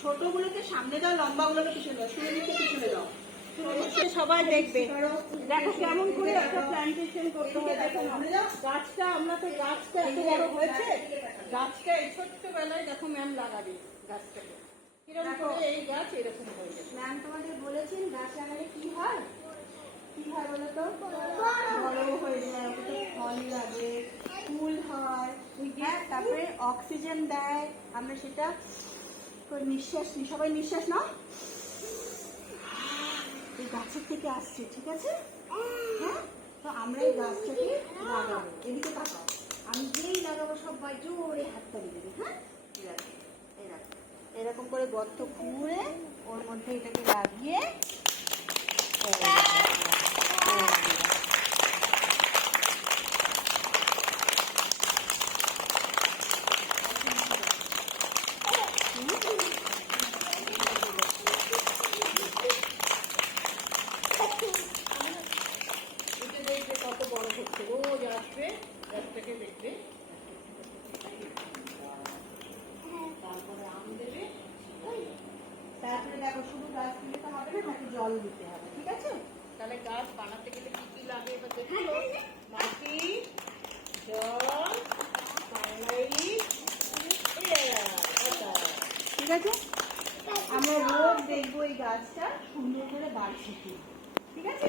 ছোটগুলোকে সামনে দাও লম্বাগুলোকে পিছনে দাও শুনে পিছনে দাও। সবাই দেখবে। দেখো কেমন করে একটা প্ল্যান্টেশন করতে হয় দেখো গাছটা আমরা তো গাছটা এত বড় হয়েছে। গাছটা এই ছোট্টবেলায় দেখো ম্যাম লাগাবে গাছটাকে। কীরকম করে এই গাছ এরকম হয়ে যাবে ম্যাম তোমাদের বলেছেন গাছ লাগালে কি হয়? কি হয় বলো তো? বড় হয়ে যায় ফল লাগে ফুল হয়। অক্সিজেন দেয়, আমরা সেটা নিঃশ্বাস সবাই নিঃশ্বাস নাও। এই গাছের থেকে আসছে, ঠিক আছে? হ্যাঁ? তো আমরা এই গাছটাকে লাগাবো। এদিকে তাকাও। আমি যেই লাগাবো সবাই জোরে হাতটা দিয়ে দেবে হ্যাঁ? এই এরকম করে গর্ত খুঁড়ে ওর মধ্যে এটাকে লাগিয়ে এই দেখো, এই দেখো। এটা দেখবে কত বড় হচ্ছে রোজ আসবে গাছটাকে দেখবে তারপরে আম দেবে তারপরে দেখো শুধু গাছ দিতে হবে না তাকে জল দিতে হবে ঠিক আছে? তাহলে গাছ বানাতে গেলে কি কি লাগে এবার দেখো? মাটি জল ঠিক আছে? আমরা রোজ দেখব এই গাছটা সুন্দর করে বাড়ছে ঠিক আছে?